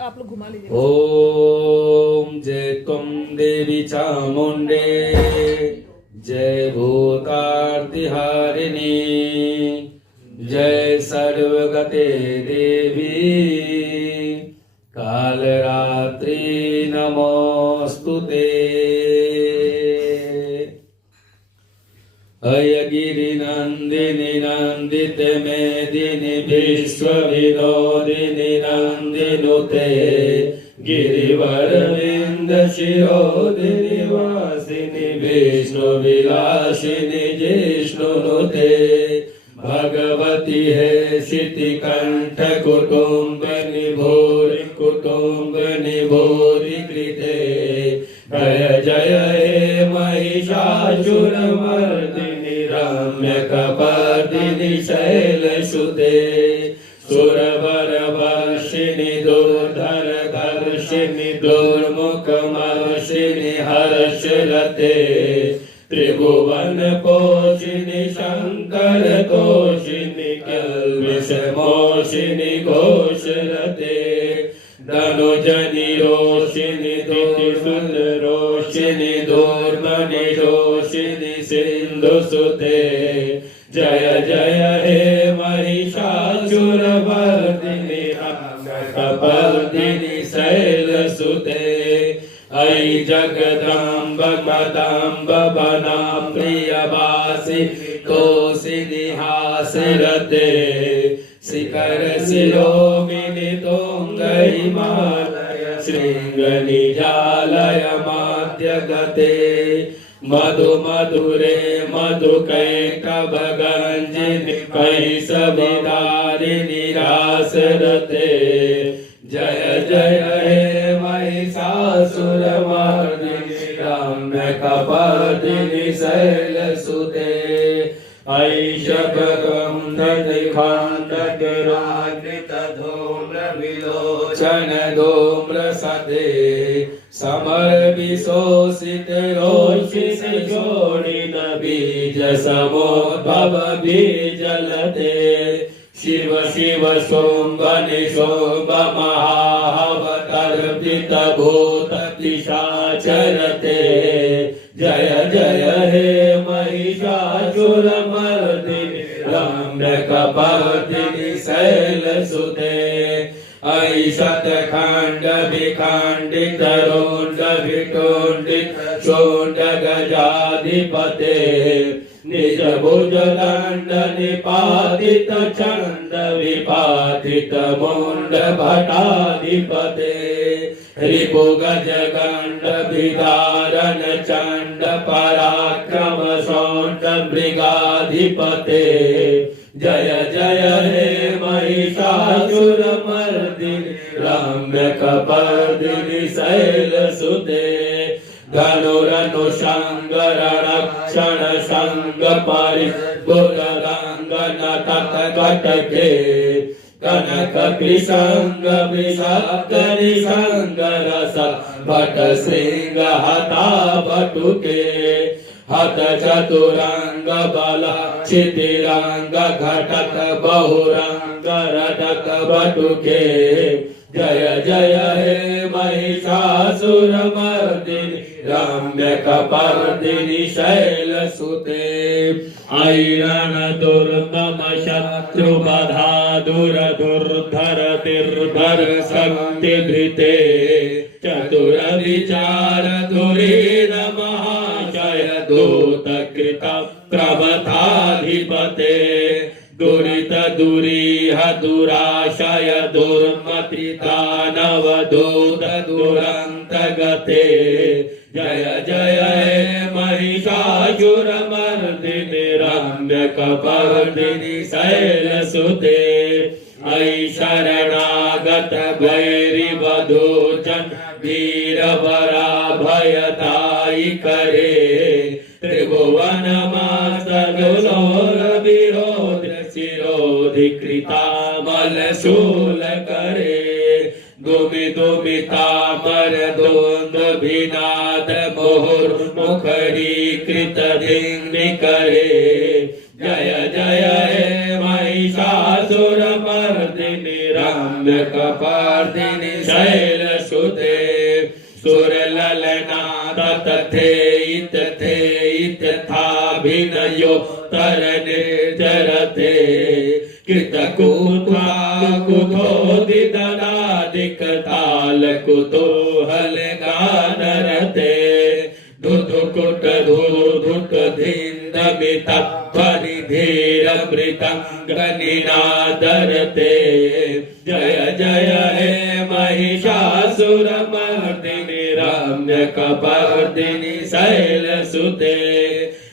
आप लोग घुमा लीजिए। ओम जय तुम देवी चामुंडे, जय भूतार्तिहारिणी, जय सर्वगते देवी, कालरात्रि नमोस्तुते। अयगिरिनन्दिनि नन्दित मेदिनि विश्वविनोदिनि नन्दिनुते, गिरिवरविन्द शिरोदिनि वासिनि विष्णुविलासिनि जिष्णुनुते, भगवती है शितिकण्ठ कुटुम्बिनि भूरि कुटुम्बिनि भूरि कृते, जय जय हे महिषासुरमर्दिनि रम्यकपर्दिनि शैलसुते, सुरवरवर्षिणि दुर्धरधर्षिणि दुर्मुखमर्षिणि हर्षरते, त्रिभुवनपोषिणि शङ्करतोषिणि कल्मषमोषिणि घोषरते, धनुजनिरोषिणि दितिसुन्दरोषिणि दूर्मनिरोषिणि सिन्धुसुते, जय जय हे महिषासुरमर्दिनि रम्यकपर्दिनि शैलसुते, अयि जगदाम्ब कदाम्ब वनां प्रियवासि तोषिनि हासरते, शिखर शिरोमिनि तुङ्गहिमालय शृङ्गनिजालय माध्यगते, मधु मधुरे मधुकैटभगञ्जिनि कैसविदारिणि रासरते, जय जय हे महिषासुरमर्दिनि रम्यकपर्दिनि शैलसुते, ऐशभगन्धनिखाण्डकराग्नितधूम्रविलोचन धूम्रसते, समर्विशोषितरोषिषोणित बीजसमोद्भव बीजलते, शिव शिव शोम्भ निशोम्भ महावतर्पित भूत पिशाचरते, जय जय हे महिषासुरमर्दिनि रम्यकपर्दिनि शैलसुते, अयि शतखण्ड विखण्डित रोण्ड विटोण्डित शोण्ड गजाधिपते, निज भुज दण्ड निपातित चण्ड विपातित मुण्ड भटाधिपते, रिपु गज गण्ड विदारण चण्ड पराक्रम शोण्ड मृगाधिपते, जय जय हे महिषासुरमर्दिनि रम्यकपर्दिनि शैलसुते, धनुरनुषङ्गरणक्षण शङ्ग परिस्फुरङ्ग नटक कटके, कनक कृशङ्ग विषक्त निषङ्ग रस भट श्रृङ्ग हता बटुके, हत चतुरंग बल क्षितिरंग घटक बहुरंग रटक बटुके, जय जय हे महिषासुरमर्दिनि रम्यकपर्दिनि शैलसुते, ऐरण दुर्मम शत्रुवधा दुर्धर निर्धर शक्तिभृते, चतुर विचार धुरीन महाशय दूतकृत प्रमथाधिपते, दुरित दुरीह दुराशय दुर्मति दानव दूत दुरंत गते, जय जय हे महिषासुरमर्दिनि रम्यकपर्दिनि शैलसुते, ऐ शरणागत भैरिवधूजन वीरवरा भयदायि करे, त्रिभुवन मास्तलोल विरोध शिरोधिकृता मलशूल करे, दुमि दुमितामर द्वन्द्व विनाद मुहुर्मुखरीकृत धिङ्नि करे, जय जय हे महिषासुरमर्दिनि रम्य कपर्दिनि शैलसुते सुरललना तथे इत्यथाभिनयो तरने चरते कृतकुत्वा कुतोदिदनादिकताल कुतूहलगानरते धुधुकुट धुधुट धिन्दमितत्वनिधीरमृतङ्गनिनादरते जय जय हे महिषासुरमर्दिनि रम्यकपर्दिनि शैलसुते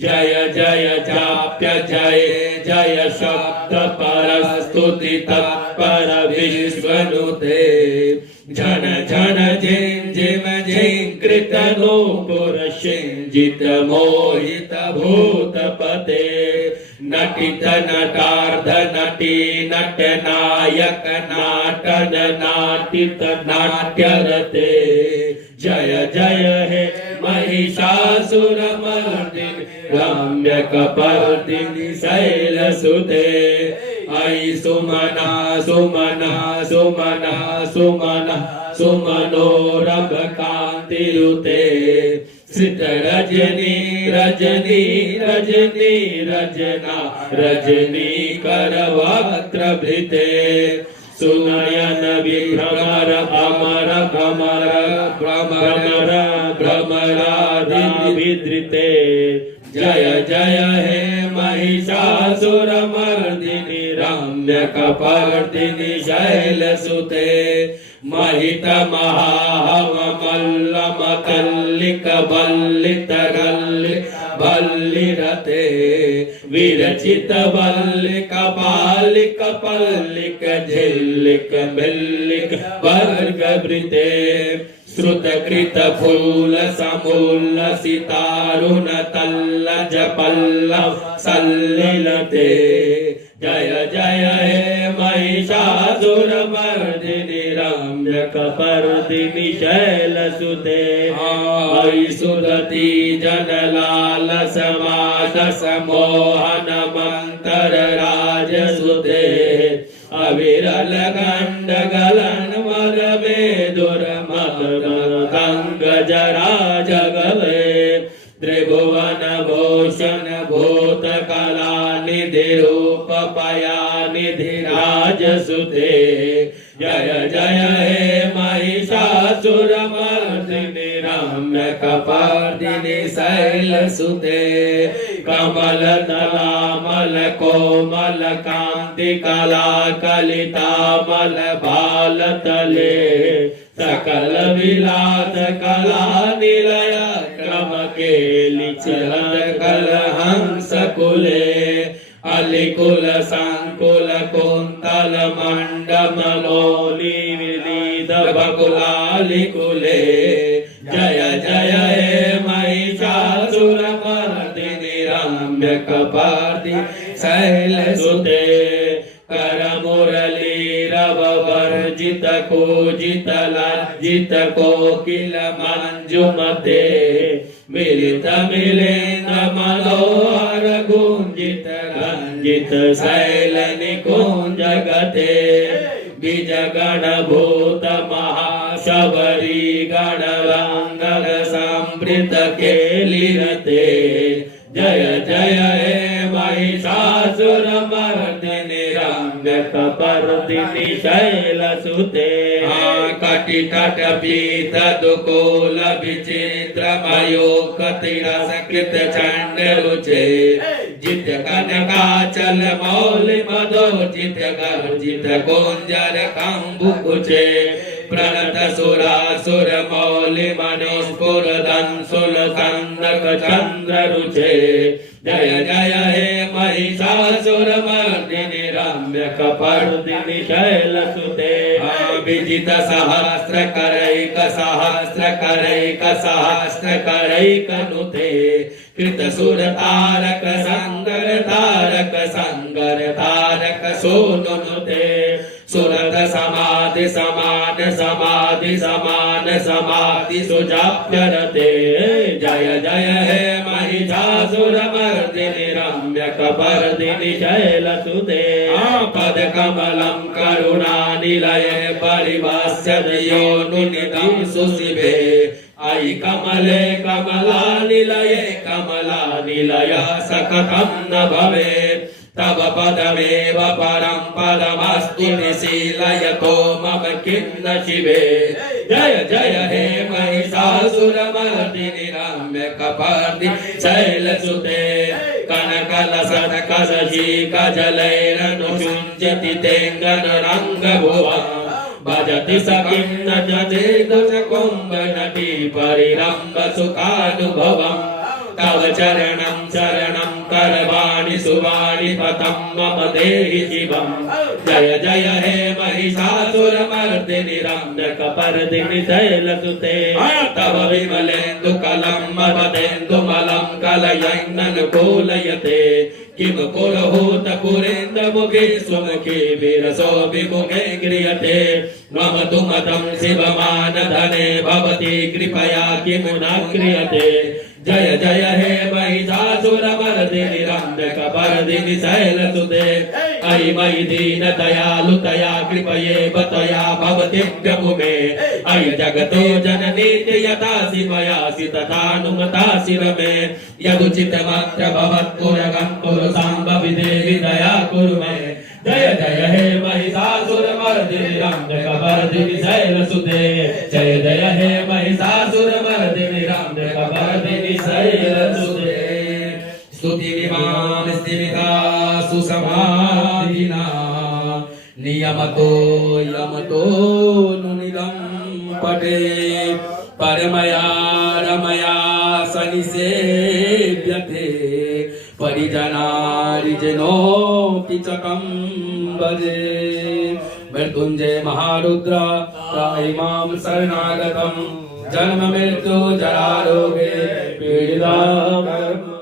जय जय जाप्य जय जय शब्द परस्तुति तत्पर विश्वनुते झन झन झिंझिम झिंकृत नूपुर सिंजित मोहित भूतपते नटित नटार्ध नटी नट नायक नाटन नाटित नाट्यरते जय जय हे महिषासुरमर्दिनि रम्यकपर्दिनि शैलसुते ऐ सुमना सुमना सुमना सुमना सुमनोरभ कान्तिरुते श्रित रजनी रजनी रजनी रजना रजनी करवक्त्रभृते सुनयन विभ्रमर अमर भ्रमर भ्रमर भ्रमरादिविधृते जय जय हे महिषासुरमर्दिनि रम्यकपर्दिनि शैलसुते महित महाहवमल्लमकल्लिक बल्लितरल्लि बल्लिरते विरचित बल्लिक बालिक पल्लिक झिल्लिक बिल्लिक वर्गवृते श्रुतकृत फूल समूल सितारुण तल्लज पल्लव सल्लिलते जय जय हे महिषासुरमर्दिनि रम्यकपर्दिनि शैलसुते ऐ सुदती जनलालसमानस मोहन मंतर राजसुते अविरल गंड गलन मद बेदुर मदंग जरा जगवे त्रिभुवन भूषण भूत कला निधि रूप पया निधि राजसुते जय जय हे महिषासुरमर्दिनि रम्यकपर्दिनि शैलसुते कमल दलामल कोमल कांति कला कलितामल बाल तले सकल विलास कला निलय क्रम केलि चलत कल हंस कुले अलिकुल संकुल कुंतल मंडमलोली विदित बकुलालिकुले जय जय हे महिषासुरमर्दिनि रम्यकपर्दिनि शैलसुते कर मुरली रव वर्जित कूजित लज्जित कोकिल मंजुमते मिलित मिलेन्द्र मनोहर गुंजित रंजित शैल निकुंज गते बीज गण भूत महाशबरी गण रंगल संवृत केलिरते जय जय हे महिषासुरमर्दिनि रम्यकपर्दिनि शैलसुते कटितट पीत दुकूल विचित्र मयूखतिरसकृत चंड रुचे जित कनकाचल मौलि मदोचित गर्जित कुंजर कंबुकुचे प्रणत सुरासुर मौलि मनुस्फुर दंसुल कंदक चंद्र रुचे जय जय हे महिषासुरमर्दिनि रम्यकपर्दिनि शैलसुते विजित सहस्र करैक सहस्र करैक सहस्र करैक नुते कृत सुर तारक संगर तारक सोनुनुते सुरत समाधि समान समाधि समान समाधि सुजाप्यरते जय जय हे महिषासुरमर्दिनि रम्यकपर्दिनि शैलसुते पदकमलं करुणानिलये परिभाष्यति योऽनुनितं सुशिवे अयि कमले कमलानिलये कमलानिलया सकथं न भवेत् तव पदमेव परं पदमस्तु निशीलयतो मम किन्न शिवे जय जय हे महिषासुरमर्दिनि रम्यकपर्दिनि शैलसुते कनकलसत्कशशीकजलैरनुषुञ्जति तेङ्गनरङ्गभुवम् भजति स किं न जजेदुशकुम्भनटी परिरम्भसुखानुभवम् तव चरणं शरणं करवाणि सुवाणि पतं मम देहि शिवम् जय जय हे महिषासुरमर्दिनि रम्यकपर्दिनि शैलसुते तव विमलेन्दुकलं मददेन्दुमलं कलयन्ननुकूलयते किं पुरहूत पुरेन्द्रमुखे स्वमुखे विरसो विमुखे गृह्यते मम तु मतं शिवमानधने भवति कृपया किं न क्रियते जय जय हे महिषासुरमर्दिनि रम्यकपर्दिनि शैलसुते अयि मयि दीनदयालुतया कृपयेव त्वया भवतीत्यमु मे अयि जगतो जननीति यथासि मयासि तथानुमतासि रमे यदुचितमत्र भवत्पुरगं कुरु साम्भवि देवि दया कुरु मे जय जय हे महिषासुरमर्दिनि रम्यकपर्दिनि शैलसुते जय जय हे महिषासुरमर्दिनि रम्यकपर्दिनि शैलसुते स्तुतिमिमां स्थिमिता सुसमाधिना नियमतो यमतो नुनिदं पठे परमया रमया सनिसेव्यते परिजनारिजनोऽपि च तं भजे मृत्युञ्जय महारुद्र त्राहि मां शरणागतं जन्म मृत्यु जरारोगे पीडितां